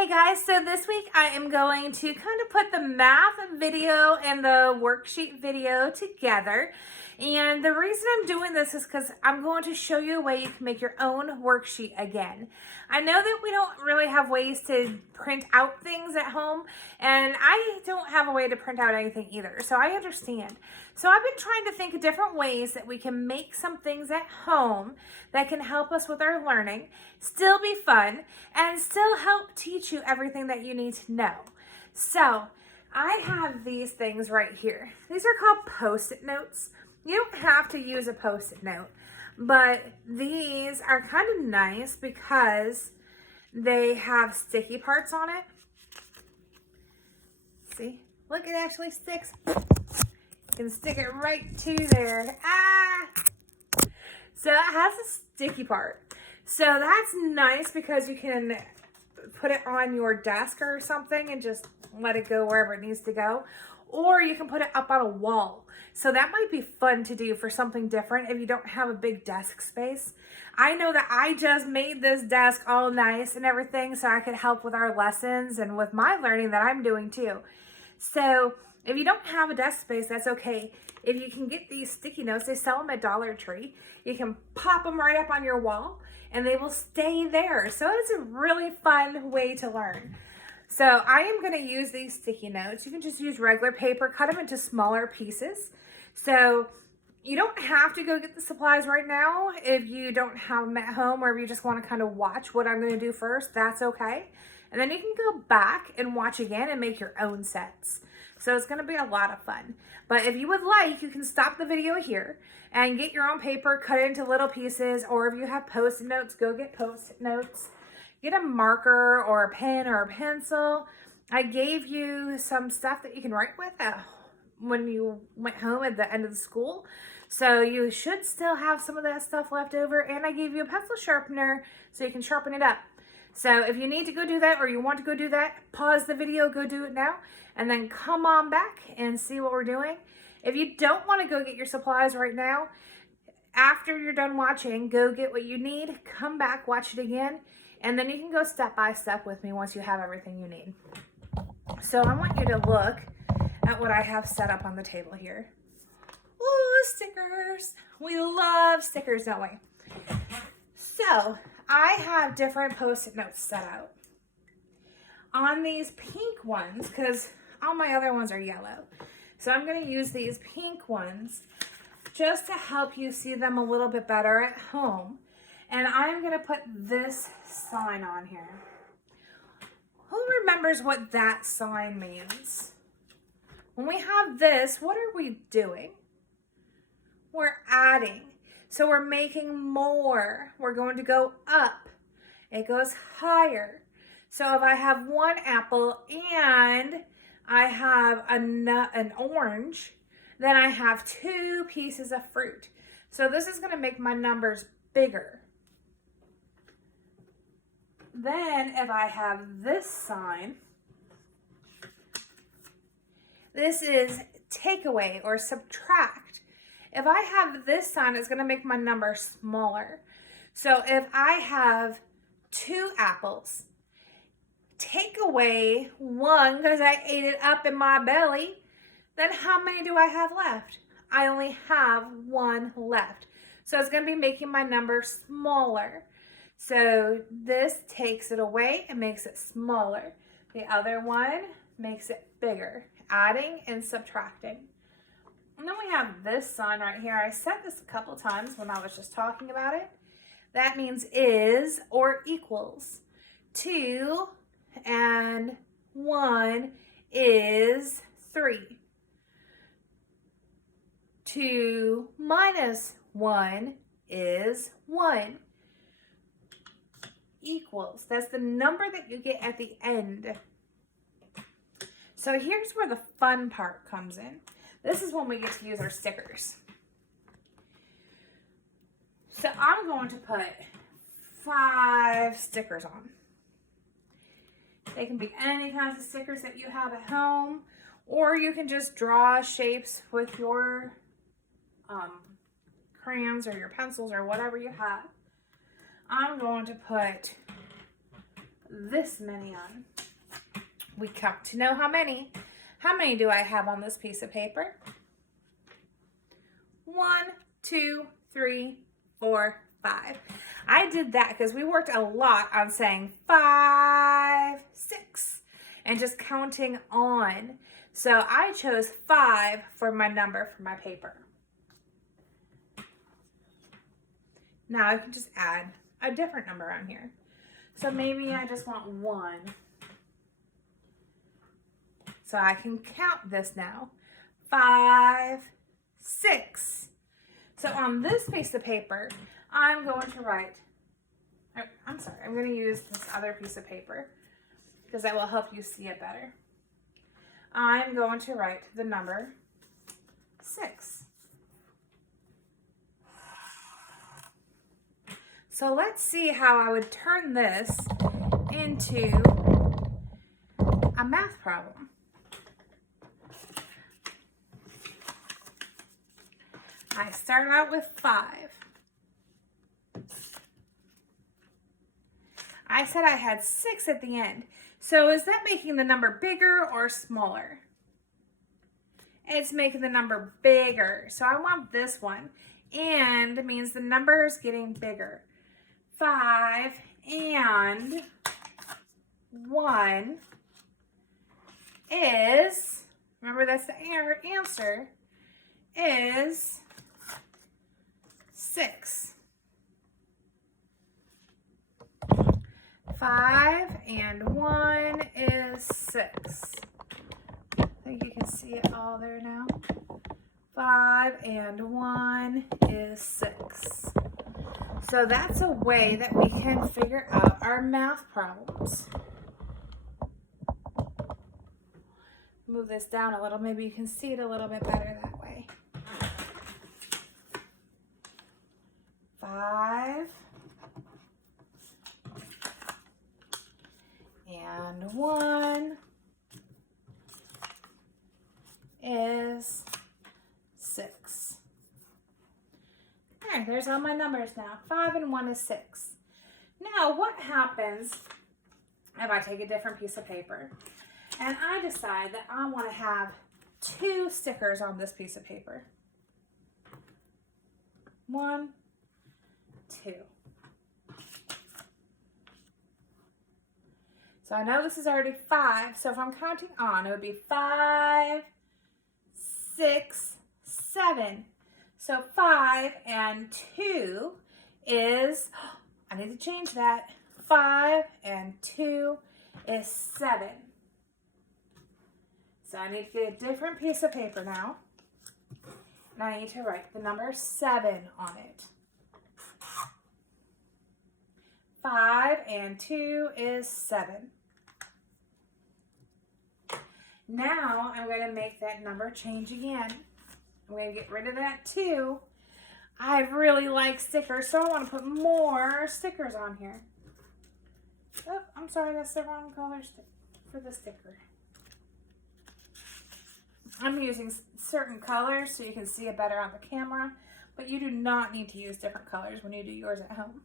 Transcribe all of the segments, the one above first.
Hey guys, so this week I am going to kind of put the math video and the worksheet video together. And the reason I'm doing this is because I'm going to show you a way you can make your own worksheet again. I know that we don't really have ways to print out things at home, and I don't have a way to print out anything either, so I understand. So I've been trying to think of different ways that we can make some things at home that can help us with our learning, still be fun, and still help teach you everything that you need to know. So I have these things right here. These are called Post-it notes. You don't have to use a Post-it note, but these are kind of nice because they have sticky parts on it. See, look, it actually sticks. You can stick it right to there. So it has a sticky part. So that's nice because you can put it on your desk or something and just let it go wherever it needs to go. Or you can put it up on a wall. So that might be fun to do for something different if you don't have a big desk space. I know that I just made this desk all nice and everything so I could help with our lessons and with my learning that I'm doing too. So if you don't have a desk space, that's okay. If you can get these sticky notes, they sell them at Dollar Tree. You can pop them right up on your wall and they will stay there. So it's a really fun way to learn. So I am going to use these sticky notes. You can just use regular paper, cut them into smaller pieces. So you don't have to go get the supplies right now if you don't have them at home, or if you just want to kind of watch what I'm going to do first, that's okay. And then you can go back and watch again and make your own sets. So it's going to be a lot of fun. But if you would like, you can stop the video here and get your own paper, cut it into little pieces, or if you have Post-it notes, go get Post-it notes. Get a marker or a pen or a pencil. I gave you some stuff that you can write with when you went home at the end of the school. So you should still have some of that stuff left over. And I gave you a pencil sharpener so you can sharpen it up. So if you need to go do that or you want to go do that, pause the video, go do it now, and then come on back and see what we're doing. If you don't want to go get your supplies right now, after you're done watching, go get what you need, come back, watch it again, and then you can go step by step with me once you have everything you need. So I want you to look at what I have set up on the table here. Ooh, stickers. We love stickers, don't we? So I have different Post-it notes set out. On these pink ones, because all my other ones are yellow. So I'm going to use these pink ones just to help you see them a little bit better at home. And I'm going to put this sign on here. Who remembers what that sign means? When we have this, what are we doing? We're adding. So we're making more. We're going to go up. It goes higher. So if I have one apple and I have an orange, then I have two pieces of fruit. So this is going to make my numbers bigger. Then if I have this sign, this is take away or subtract. If I have this sign, it's going to make my number smaller. So if I have 2 apples, take away 1 because I ate it up in my belly, then how many do I have left? I only have 1 left. So it's going to be making my number smaller. So this takes it away and makes it smaller. The other one makes it bigger, adding and subtracting. And then we have this sign right here. I said this a couple times when I was just talking about it. That means is or equals. 2 and 1 is 3. 2 minus 1 is 1. Equals. That's the number that you get at the end. So here's where the fun part comes in. This is when we get to use our stickers. So I'm going to put 5 stickers on. They can be any kinds of stickers that you have at home, or you can just draw shapes with your crayons or your pencils or whatever you have. I'm going to put this many on. We count to know how many. How many do I have on this piece of paper? 1, 2, 3, 4, 5. I did that because we worked a lot on saying 5, 6, and just counting on. So I chose 5 for my number for my paper. Now I can just add a different number on here. So maybe I just want 1. So I can count this now. 5, 6. So on this piece of paper, I'm going to write, I'm going to use this other piece of paper because that will help you see it better. I'm going to write the number 6. So let's see how I would turn this into a math problem. I start out with 5. I said I had 6 at the end. So is that making the number bigger or smaller? It's making the number bigger. So I want this one. And means the number is getting bigger. 5 and 1 is, remember that's the answer, is 6. 5 and 1 is 6. I think you can see it all there now. 5 and 1 is 6. So that's a way that we can figure out our math problems. Move this down a little. Maybe you can see it a little bit better that way. 5 and 1 is 6. All right, there's all my numbers now. 5 and 1 is 6. Now, what happens if I take a different piece of paper and I decide that I want to have 2 stickers on this piece of paper? 1, 2. So I know this is already 5, so if I'm counting on, it would be 5, 6, 7. So 5 and 2 is, I need to change that. 5 and 2 is 7. So I need to get a different piece of paper now. And I need to write the number 7 on it. 5 and 2 is 7. Now I'm going to make that number change again. I'm going to get rid of that 2. I really like stickers, so I want to put more stickers on here. Oh, I'm sorry, that's the wrong color for the sticker. I'm using certain colors so you can see it better on the camera, but you do not need to use different colors when you do yours at home.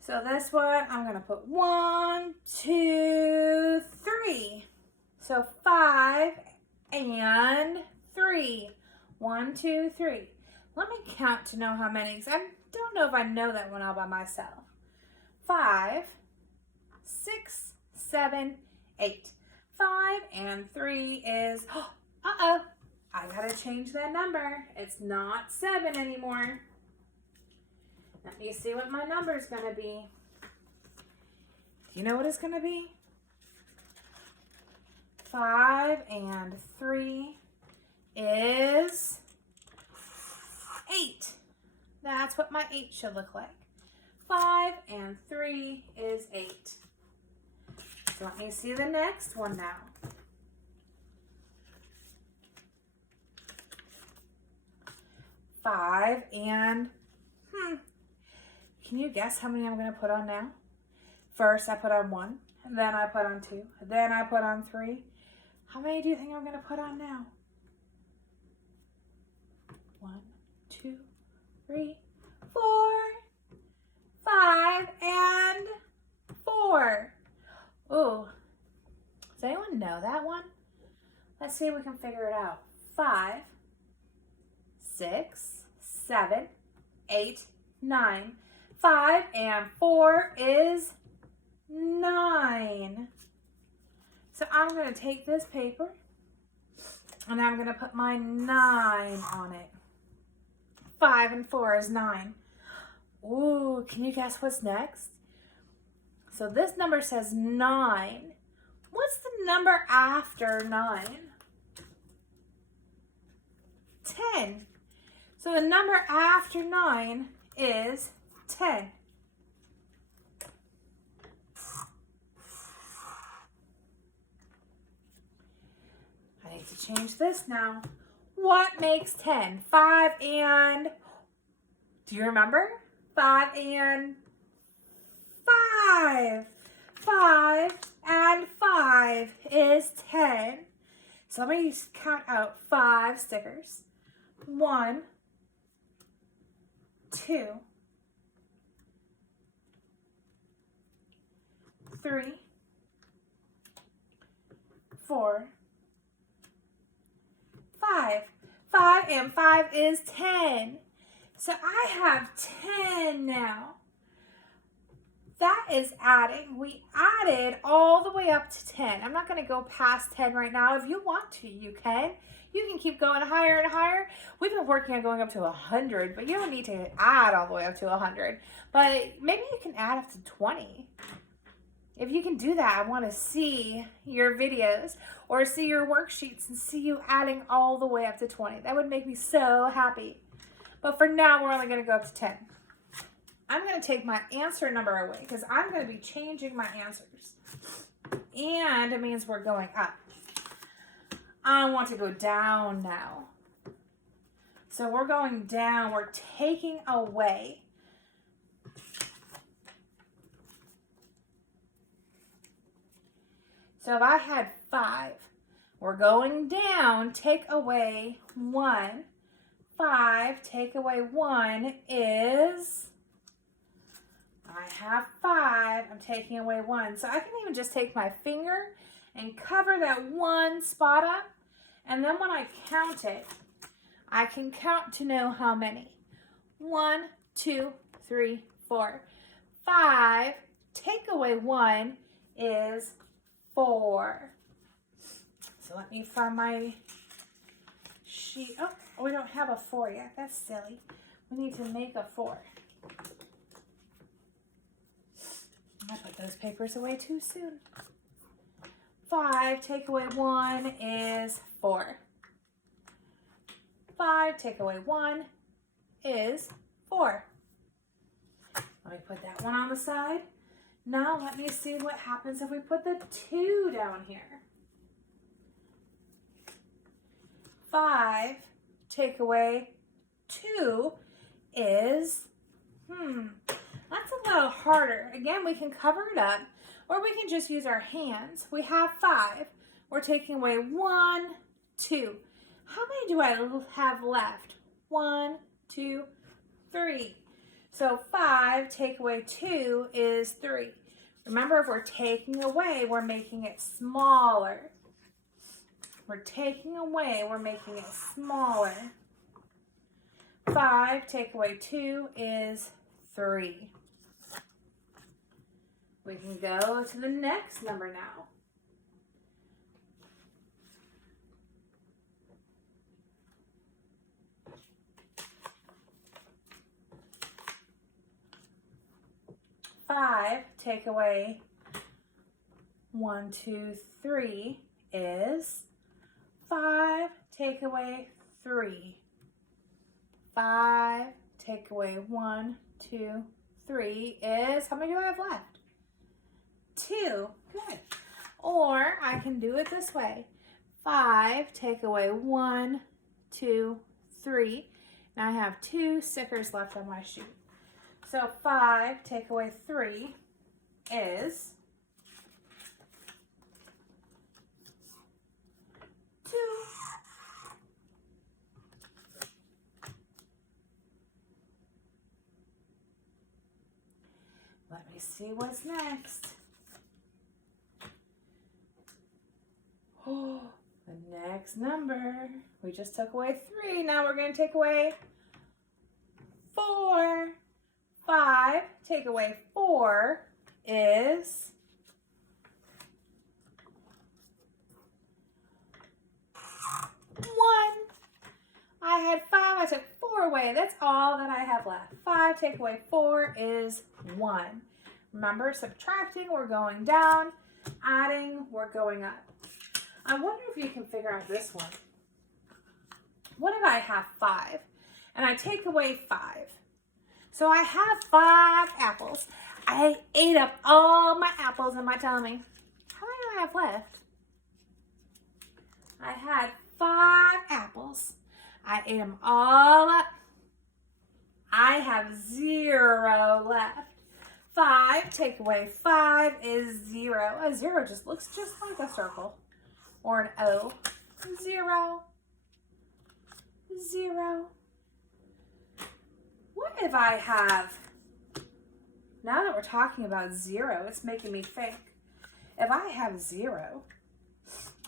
So this one, I'm going to put 1, 2, 3. So 5 and 3. 1, 2, 3. Let me count to know how many, because I don't know if I know that one all by myself. 5, 6, 7, 8. 5 and 3 is, uh-oh, I gotta change that number. It's not 7 anymore. Let me see what my number is gonna be. Do you know what it's gonna be? 5 and 3 is 8. That's what my 8 should look like. 5 and 3 is 8. So let me see the next one now. 5 and, can you guess how many I'm going to put on now? First I put on 1, and then I put on 2, and then I put on 3. How many do you think I'm going to put on now? 1, 2, 3, 4, 5 and 4. Ooh, does anyone know that one? Let's see if we can figure it out. 5, 6, 7, 8, 9. 5 and 4 is 9. So I'm going to take this paper and I'm going to put my 9 on it. 5 and 4 is 9. Ooh, can you guess what's next? So this number says 9. What's the number after 9? 10. So the number after 9 is 10. I need to change this now. What makes 10? 5 and... Do you remember? 5 and 5. 5 and 5 is 10. So let me count out 5 stickers. 1, 2, 3, 4, 5. 5 and 5 is 10. So I have 10 now. That is adding. We added all the way up to 10. I'm not going to go past 10 right now. If you want to, you can. You can keep going higher and higher. We've been working on going up to 100, but you don't need to add all the way up to 100. But maybe you can add up to 20. If you can do that, I want to see your videos or see your worksheets and see you adding all the way up to 20. That would make me so happy. But for now, we're only going to go up to 10. I'm going to take my answer number away because I'm going to be changing my answers. And it means we're going up. I want to go down now. So we're going down. We're taking away. So if I had 5, we're going down. Take away 1. 5, take away 1 is... I have 5, I'm taking away 1. So I can even just take my finger and cover that one spot up. And then when I count it, I can count to know how many. 1, 2, 3, 4, 5. Take away 1 is 4. So let me find my sheet. Oh, we don't have a 4 yet. That's silly. We need to make a 4. I put those papers away too soon. 5, take away 1 is 4. 5, take away 1 is 4. Let me put that one on the side. Now let me see what happens if we put the 2 down here. 5, take away 2 is, that's a little harder. Again, we can cover it up, or we can just use our hands. We have 5. We're taking away 1, 2. How many do I have left? 1, 2, 3. So 5, take away 2 is 3. Remember, if we're taking away, we're making it smaller. We're taking away, we're making it smaller. 5, take away 2 is 3. We can go to the next number now. Five, take away 1, 2, 3 is 5, take away 3. 5, take away 1, 2, 3 is, how many do I have left? 2. Good. Or I can do it this way. 5, take away 1, 2, 3. Now I have 2 stickers left on my sheet. So 5, take away 3 is 2. see what's next. Oh, the next number. We just took away 3. Now we're going to take away 4. 5. Take away 4 is 1. I had 5. I took 4 away. That's all that I have left. 5 take away 4 is 1. Remember, subtracting, we're going down. Adding, we're going up. I wonder if you can figure out this one. What if I have 5 and I take away 5? So I have 5 apples. I ate up all my apples in my tummy. How many do I have left? I had 5 apples. I ate them all up. I have 0 left. 5 take away 5 is 0. A 0 just looks just like a circle or an O. 0. 0. What if I have, now that we're talking about 0, it's making me think. If I have 0,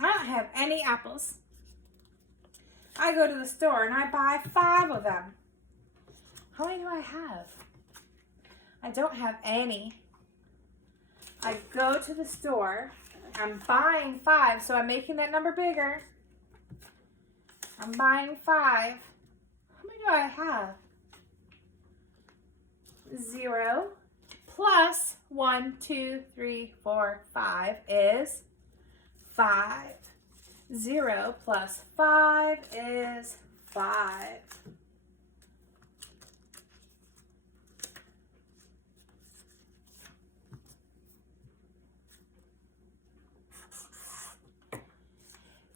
I don't have any apples. I go to the store and I buy 5 of them. How many do I have? I don't have any. I go to the store. I'm buying 5, so I'm making that number bigger. I'm buying 5. How many do I have? 0 plus 1, 2, 3, 4, 5 is 5. 0 plus 5 is 5.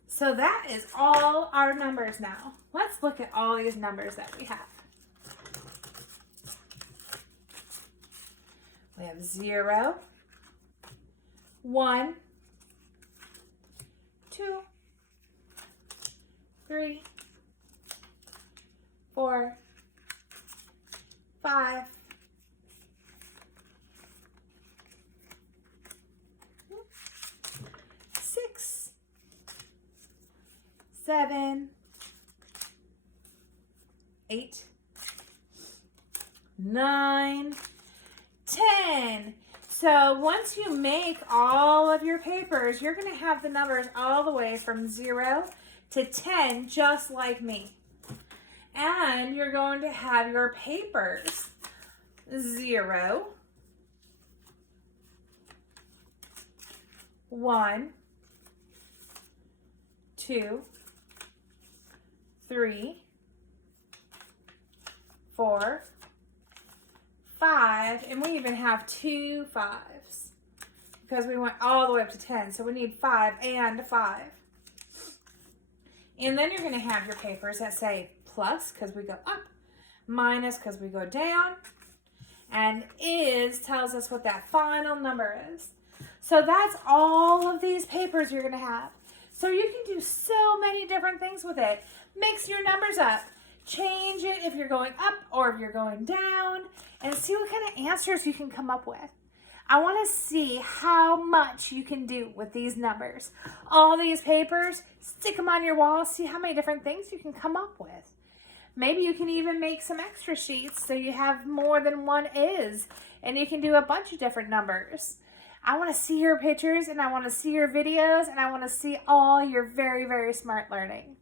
So that is all our numbers now. Let's look at all these numbers that we have. We have 0, 1, 2, 3, 4, 5, 6, 7, 8, 9, 10. So once you make all of your papers, you're going to have the numbers all the way from 0 to 10, just like me. And you're going to have your papers 0, 1, 2, 3, 4, 5, and we even have 2 5s because we went all the way up to 10. So we need 5 and 5. And then you're going to have your papers that say plus because we go up, minus because we go down, and is tells us what that final number is. So that's all of these papers you're going to have. So you can do so many different things with it. Mix your numbers up. Change it if you're going up or if you're going down, and see what kind of answers you can come up with. I want to see how much you can do with these numbers. All these papers, stick them on your wall, see how many different things you can come up with. Maybe you can even make some extra sheets so you have more than one is, and you can do a bunch of different numbers. I want to see your pictures, and I want to see your videos, and I want to see all your very, very smart learning.